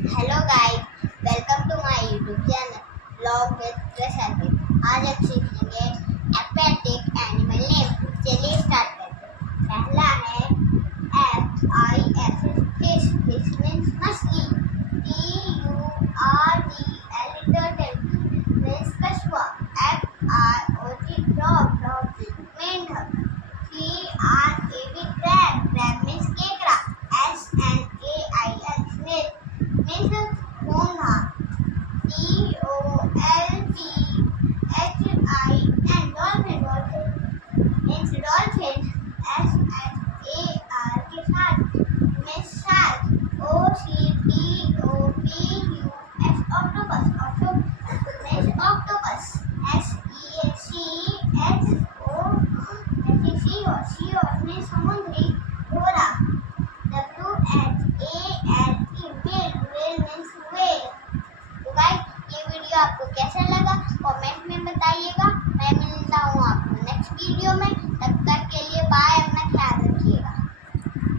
Hello guys, welcome to my YouTube channel vlog with recipe. आज हम सीखेंगे aquatic animal name. चलिए start करते हैं। पहला है FIS फिश। फिश मीन्स मछली। TURTL टर्टल मीन्स कछुआ। FROG frog. फ्रॉग मेंढक। CRAB crab। crab means केकड़ा। SNAIL snail means घोंघा। DOLPHIN dolphin। dolphin means dolphin। SHARK means shark। OCTOPUS octopus। octopus means octopus। seahorse means समुद्री घोड़ा। WHALE whale means whale। तो guys, ये video आपको कैसा लगा कमेंट में बताइए।